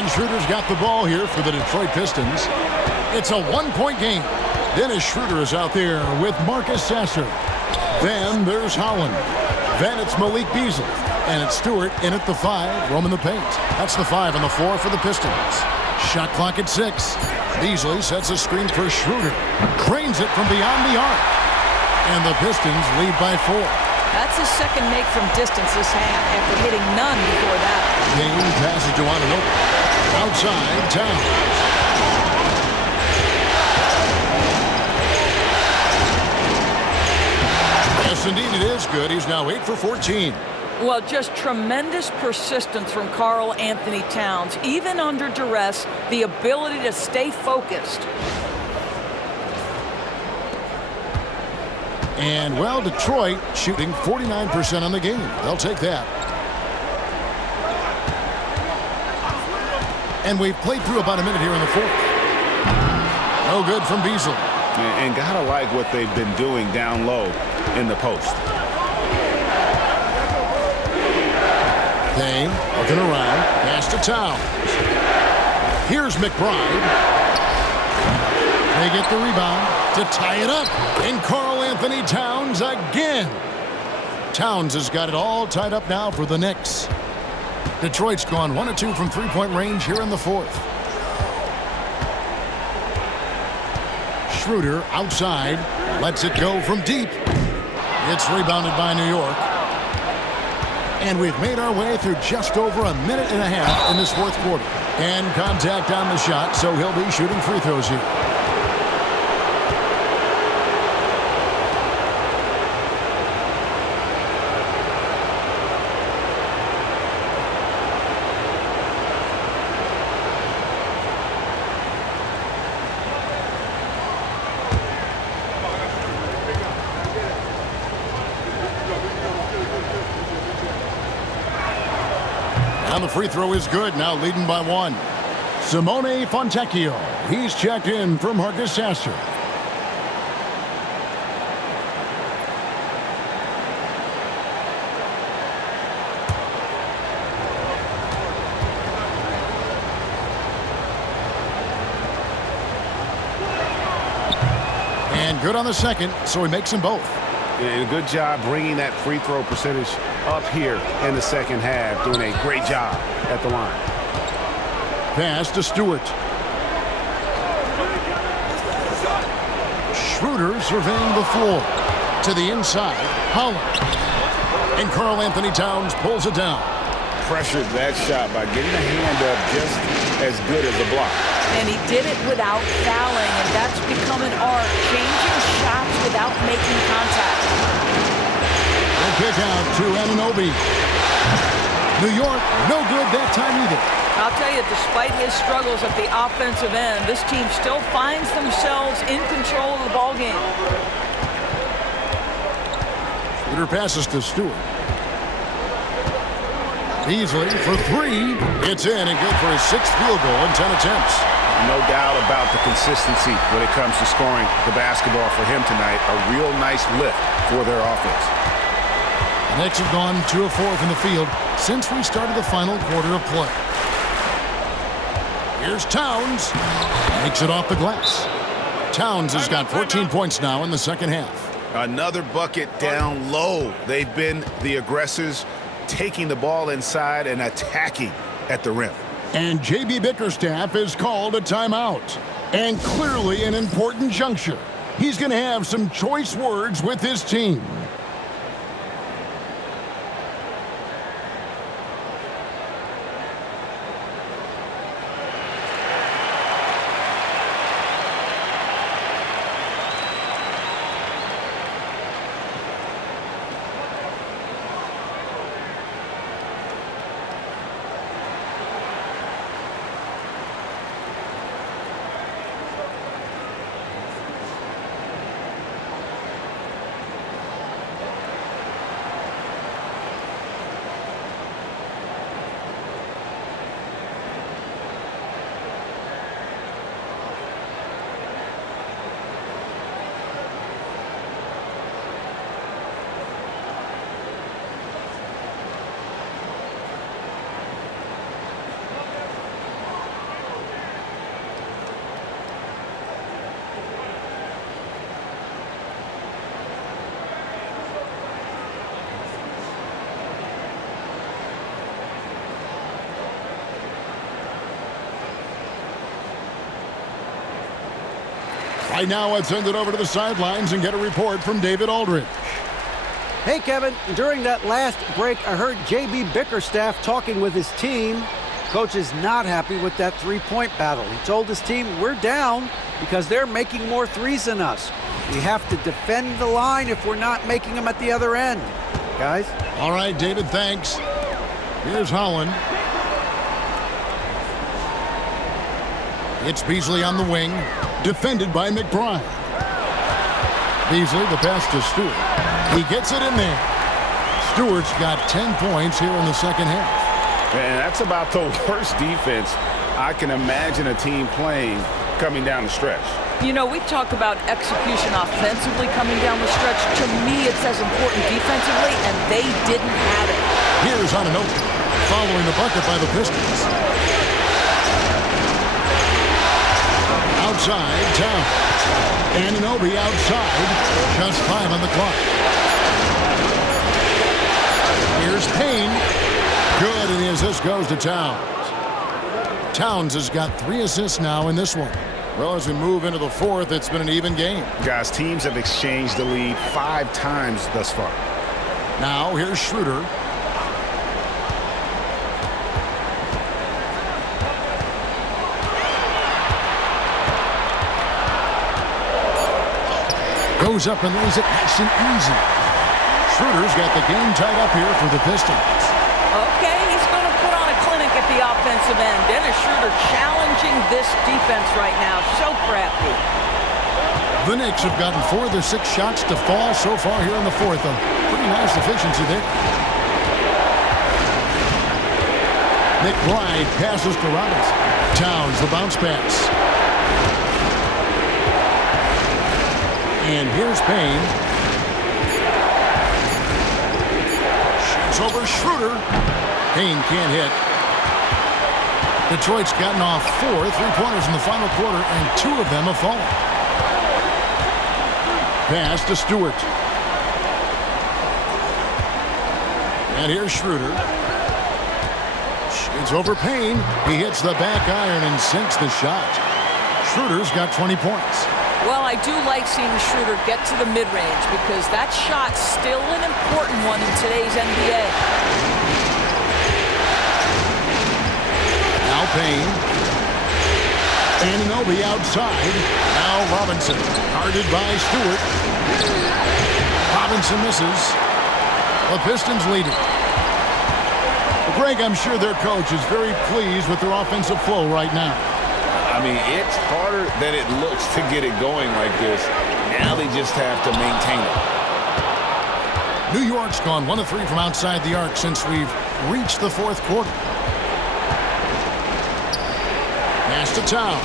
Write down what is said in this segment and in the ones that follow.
And Schroeder's got the ball here for the Detroit Pistons. It's a one-point game. Dennis Schroeder is out there with Marcus Sasser. Then there's Holland. Then it's Malik Beasley. And it's Stewart in at the 5, roaming the paint. That's the 5 and the 4 for the Pistons. Shot clock at 6. Beasley sets a screen for Schroeder. Cranes it from beyond the arc. And the Pistons lead by 4. That's his second make from distance this half after hitting none before that. Kane passes to Anunoby. Outside, Towns. Yes, indeed, it is good. He's now 8 for 14. Well, just tremendous persistence from Karl Anthony Towns. Even under duress, the ability to stay focused. And, well, Detroit shooting 49% on the game. They'll take that. And we've played through about a minute here in the 4th. No good from Beasley. And gotta like what they've been doing down low in the post. Kane looking around. Pass to Towns. Here's McBride. They get the rebound to tie it up. And Karl Anthony Towns again. Towns has got it all tied up now for the Knicks. Detroit's gone 1 of 2 from three-point range here in the 4th. Schroeder outside. Lets it go from deep. It's rebounded by New York. And we've made our way through just over a minute and a half in this 4th quarter. And contact on the shot, so he'll be shooting free throws here. And the free throw is good, now leading by 1. Simone Fontecchio. He's checked in from Marcus Sasser. And good on the second, so he makes them both. And a good job bringing that free throw percentage up here in the second half. Doing a great job at the line. Pass to Stewart. Schroeder surveying the floor. To the inside, Holland. And Karl Anthony Towns pulls it down. Pressured that shot by getting a hand up just as good as a block. And he did it without fouling, and that's become an art. Changing shots without making contact. The kick out to Anunoby. New York, no good that time either. I'll tell you, despite his struggles at the offensive end, this team still finds themselves in control of the ball game. Schroeder passes to Stewart. Beasley for 3. It's in and good for his 6th field goal in 10 attempts. No doubt about the consistency when it comes to scoring the basketball for him tonight. A real nice lift for their offense. The Knicks have gone 2 of 4 from the field since we started the final quarter of play. Here's Towns. Makes it off the glass. Towns has got 14 points now in the second half. Another bucket down low. They've been the aggressors, taking the ball inside and attacking at the rim. And J.B. Bickerstaff has called a timeout. And clearly an important juncture. He's going to have some choice words with his team. Right now, let's send it over to the sidelines and get a report from David Aldridge. Hey, Kevin. During that last break, I heard J.B. Bickerstaff talking with his team. Coach is not happy with that three-point battle. He told his team, we're down because they're making more threes than us. We have to defend the line if we're not making them at the other end. Guys? All right, David, thanks. Here's Holland. It's Beasley on the wing, defended by McBride. Beasley, the pass to Stewart. He gets it in there. Stewart's got 10 points here in the second half. And that's about the worst defense I can imagine a team playing coming down the stretch. You know, we talk about execution offensively coming down the stretch. To me, it's as important defensively, and they didn't have it. Here's Anunoby, following the bucket by the Pistons. Outside, Town. Anunoby outside, just 5 on the clock. Here's Payne. Good, and the assist goes to Towns. Towns has got 3 assists now in this one. Well, as we move into the fourth, it's been an even game. Guys, teams have exchanged the lead 5 times thus far. Now, here's Schroeder. Goes up and lays it nice and easy. Schroeder's got the game tied up here for the Pistons. Okay, he's going to put on a clinic at the offensive end. Dennis Schroeder challenging this defense right now. So crafty. The Knicks have gotten 4 of their 6 shots to fall so far here in the fourth. A pretty nice efficiency there. McBride passes to Robinson. Towns, the bounce pass. And here's Payne. Shoots over Schroeder. Payne can't hit. Detroit's gotten off 4 3-pointers in the final quarter, and 2 of them have fallen. Pass to Stewart. And here's Schroeder. Shoots over Payne. He hits the back iron and sinks the shot. Schroeder's got 20 points. Well, I do like seeing Schroeder get to the mid-range because that shot's still an important one in today's NBA. Now Payne. Anunoby outside. Now Robinson. Guarded by Stewart. Robinson misses. The Pistons lead it. Greg, I'm sure their coach is very pleased with their offensive flow right now. I mean, it's harder than it looks to get it going like this. Now they just have to maintain it. New York's gone 1 of 3 from outside the arc since we've reached the fourth quarter. Pass to Towns.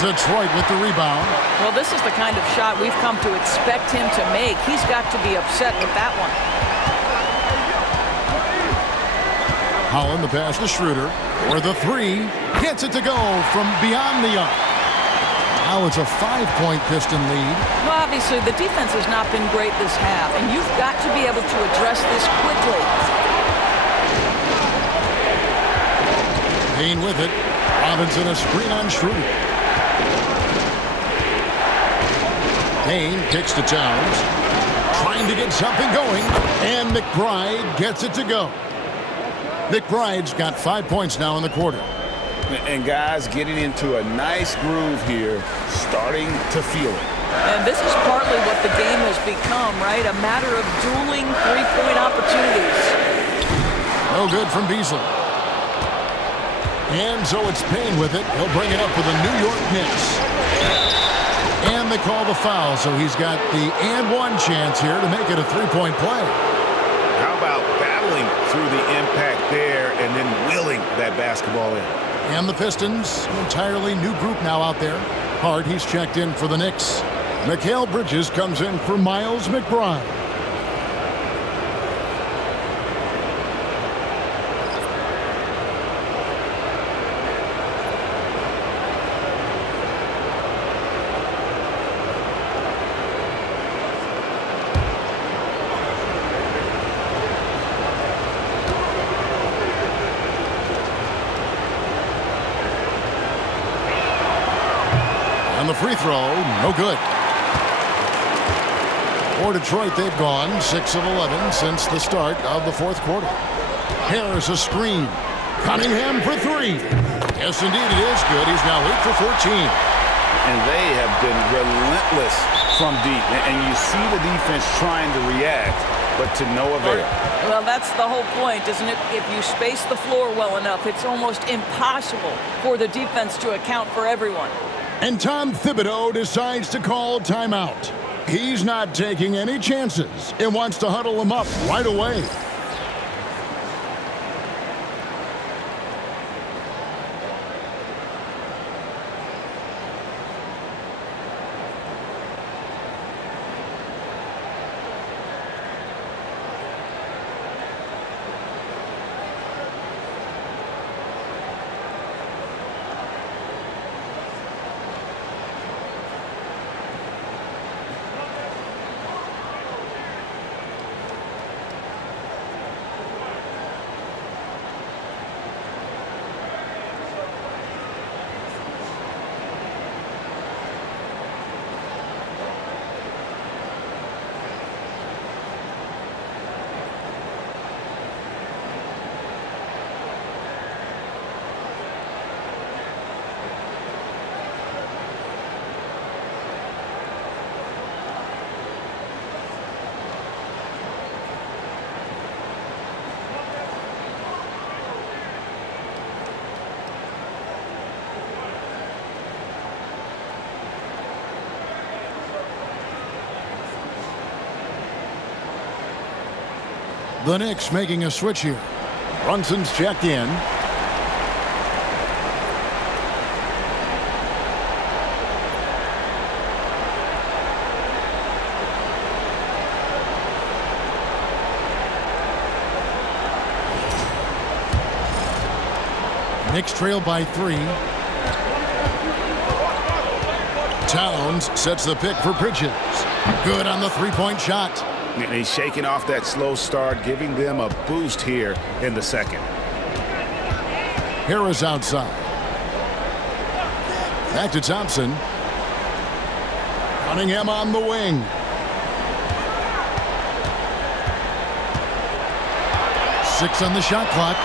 Detroit with the rebound. Well, this is the kind of shot we've come to expect him to make. He's got to be upset with that one. Holland, the pass to Schroeder. For the 3. Gets it to go from beyond the arc. Now it's a 5-point Piston lead. Well, obviously, the defense has not been great this half, and you've got to be able to address this quickly. Payne with it. Robinson a screen on Schroeder. Payne kicks to Towns. Trying to get something going. And McBride gets it to go. McBride's got 5 points now in the quarter. And guys getting into a nice groove here, starting to feel it. And this is partly what the game has become, right? A matter of dueling three-point opportunities. No good from Beasley. And so it's Payne with it. He'll bring it up for the New York Knicks. And they call the foul, so he's got the and-one chance here to make it a 3-point play. How about battling through the impact there and then willing that basketball in? And the Pistons, an entirely new group now out there. Hart, he's checked in for the Knicks. Mikal Bridges comes in for Miles McBride. And the free throw, no good. For Detroit, they've gone 6 of 11 since the start of the fourth quarter. Here's a screen. Cunningham for 3. Yes, indeed, it is good. He's now 8 for 14. And they have been relentless from deep. And you see the defense trying to react, but to no avail. Well, that's the whole point, isn't it? If you space the floor well enough, it's almost impossible for the defense to account for everyone. And Tom Thibodeau decides to call timeout. He's not taking any chances and wants to huddle them up right away. The Knicks making a switch here. Brunson's checked in. Knicks trail by 3. Towns sets the pick for Bridges. Good on the three-point shot. And he's shaking off that slow start, giving them a boost here in the second. Harris outside. Back to Thompson. Cunningham on the wing. Six on the shot clock.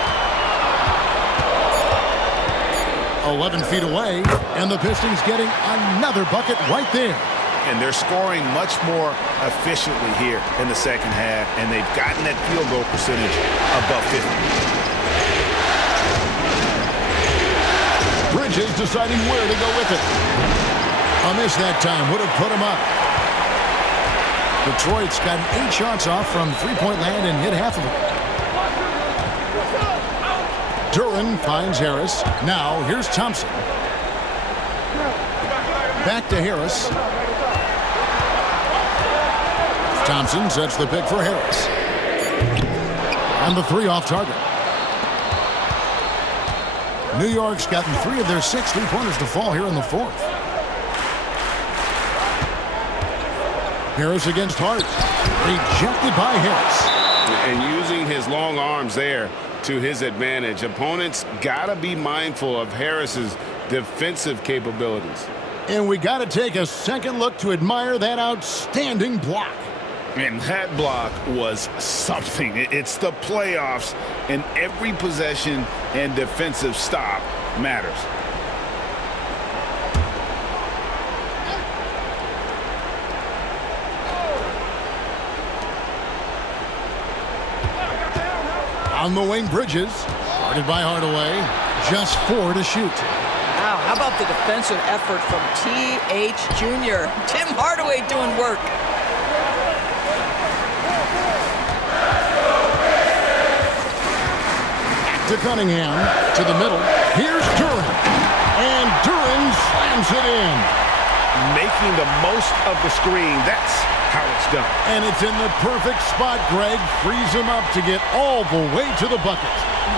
11 feet away, and the Pistons getting another bucket right there. And they're scoring much more efficiently here in the second half, and they've gotten that field goal percentage above 50. Bridges deciding where to go with it. A miss that time would have put him up. Detroit's gotten 8 shots off from three-point land and hit half of it. Duran finds Harris. Now here's Thompson. Back to Harris. Thompson sets the pick for Harris. And the 3 off target. New York's gotten 3 of their 6 3-pointers to fall here in the fourth. Harris against Hart. Rejected by Harris. And using his long arms there to his advantage. Opponents got to be mindful of Harris's defensive capabilities. And we got to take a second look to admire that outstanding block. And that block was something. It's the playoffs, and every possession and defensive stop matters. On the wing, Bridges. Guarded by Hardaway. Just 4 to shoot. Wow, how about the defensive effort from T.H. Jr. Tim Hardaway doing work. To Cunningham, to the middle. Here's Duran. And Duran slams it in. Making the most of the screen. That's how it's done. And it's in the perfect spot, Greg. Frees him up to get all the way to the bucket.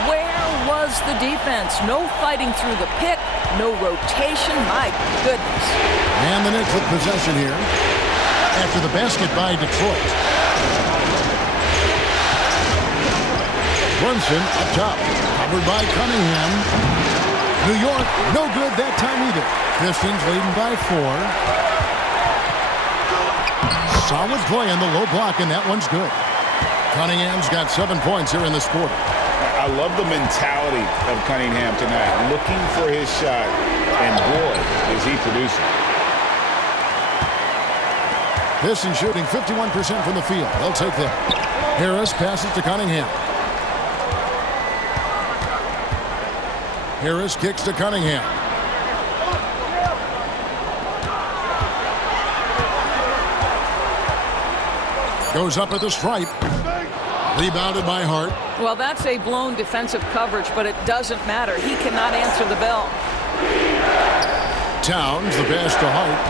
Where was the defense? No fighting through the pick, no rotation. My goodness. And the Knicks with possession here after the basket by Detroit. Brunson up top, covered by Cunningham. New York, no good that time either. Pistons leading by 4. Solid play on the low block, and that one's good. Cunningham's got 7 points here in this quarter. I love the mentality of Cunningham tonight, looking for his shot, and boy, is he producing. Pistons shooting 51% from the field. They'll take that. Harris passes to Cunningham. Harris kicks to Cunningham. Goes up at the stripe. Rebounded by Hart. Well, that's a blown defensive coverage, but it doesn't matter. He cannot answer the bell. Towns, the pass to Hart.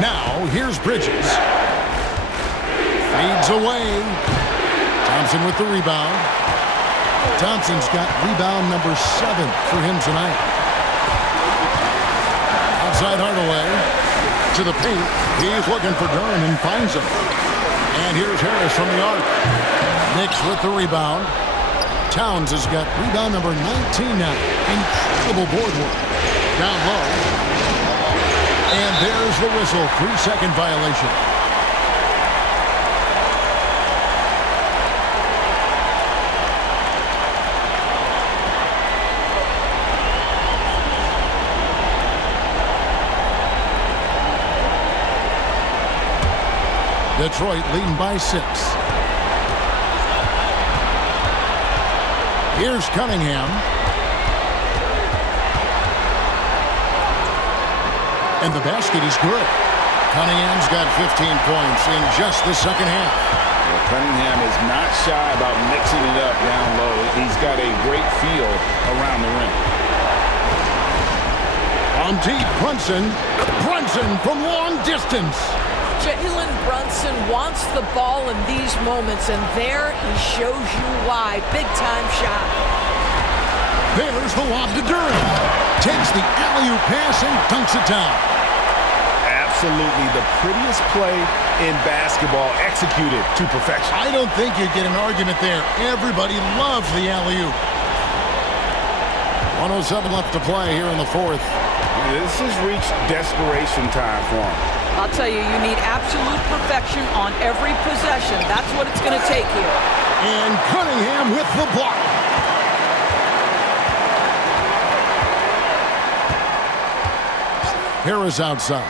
Now, here's Bridges. Fades away. Thompson with the rebound. Thompson's got rebound number 7 for him tonight. Outside Hardaway. To the paint. He's looking for Durham and finds him. And here's Harris from the arc. Knicks with the rebound. Towns has got rebound number 19 now. Incredible board work. Down low. And there's the whistle. 3-second violation. Detroit leading by 6. Here's Cunningham. And the basket is good. Cunningham's got 15 points in just the second half. Well, Cunningham is not shy about mixing it up down low. He's got a great feel around the rim. On deep, Brunson. Brunson from long distance. Jalen Brunson wants the ball in these moments, and there he shows you why. Big-time shot. There's the lob to Durham. Takes the alley-oop pass and dunks it down. Absolutely the prettiest play in basketball, executed to perfection. I don't think you'd get an argument there. Everybody loves the alley-oop. 107 left to play here in the fourth. This has reached desperation time for him. I'll tell you, you need absolute perfection on every possession. That's what it's going to take here. And Cunningham with the block. Harris outside.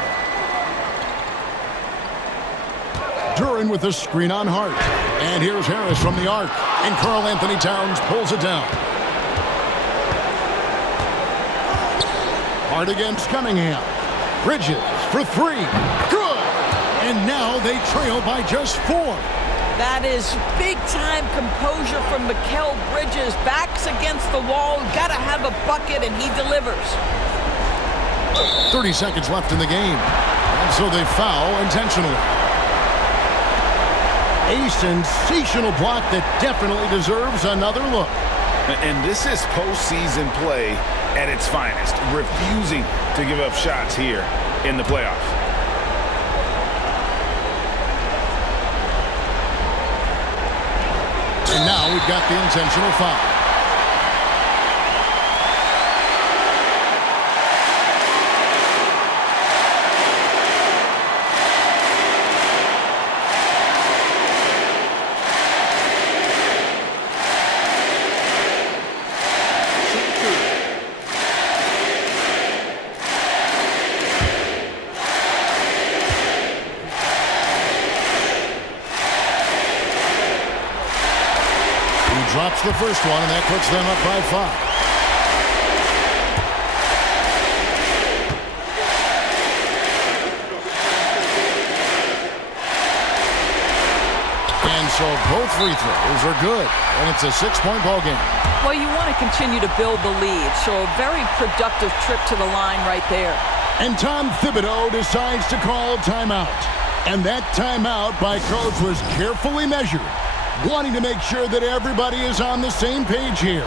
Duran with the screen on Hart. And here's Harris from the arc. And Karl Anthony Towns pulls it down. Hart against Cunningham. Bridges for 3. Good! And now they trail by just 4. That is big-time composure from Mikal Bridges. Backs against the wall. Got to have a bucket, and he delivers. 30 seconds left in the game. And so they foul intentionally. A sensational block that definitely deserves another look. And this is postseason play at its finest, refusing to give up shots here in the playoffs. And now we've got the intentional foul. Drops the first one, and that puts them up by 5. And so both free throws are good, and it's a 6-point ball game. Well, you want to continue to build the lead, so a very productive trip to the line right there. And Tom Thibodeau decides to call timeout. And that timeout by Coach was carefully measured, wanting to make sure that everybody is on the same page here.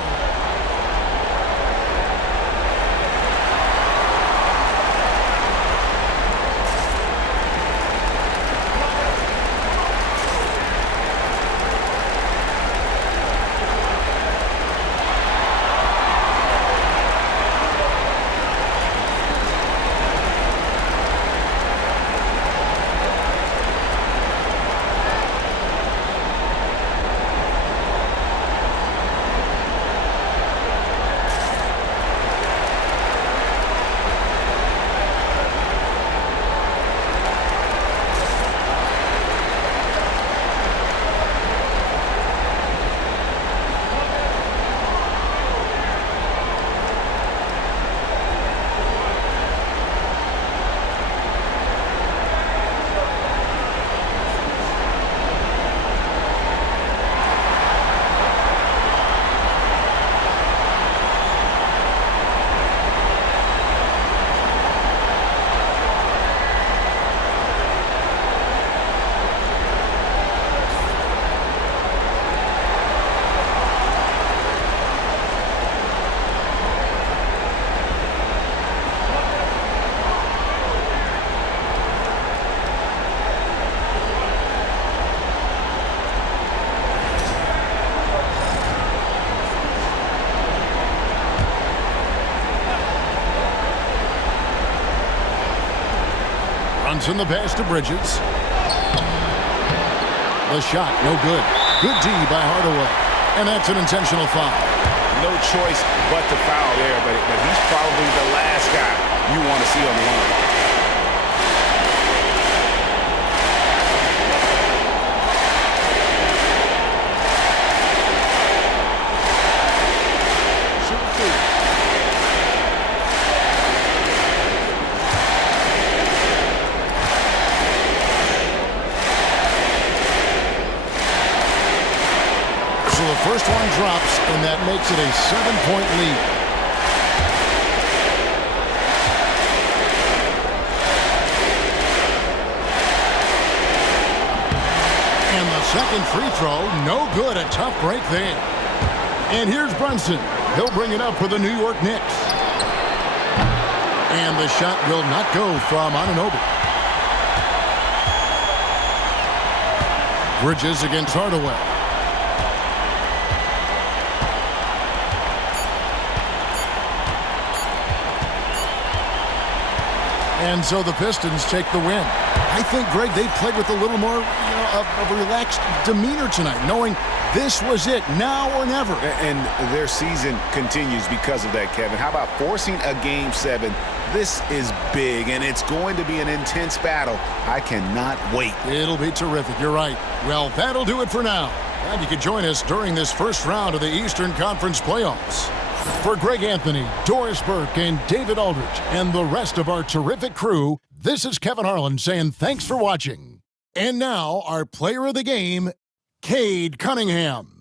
Brunson the pass to Bridges. The shot, no good. Good D by Hardaway. And that's an intentional foul. No choice but to foul there, but he's probably the last guy you want to see on the line. The first one drops, and that makes it a 7-point lead. And the second free throw, no good. A tough break there. And here's Brunson. He'll bring it up for the New York Knicks. And the shot will not go from Anunoby. Bridges against Hardaway. And so the Pistons take the win. I think, Greg, they played with a little more, of a relaxed demeanor tonight, knowing this was it, now or never. And their season continues because of that, Kevin. How about forcing a Game 7? This is big, and it's going to be an intense battle. I cannot wait. It'll be terrific. You're right. Well, that'll do it for now. Glad you could join us during this first round of the Eastern Conference playoffs. For Greg Anthony, Doris Burke, and David Aldridge, and the rest of our terrific crew, this is Kevin Harlan saying thanks for watching. And now, our player of the game, Cade Cunningham.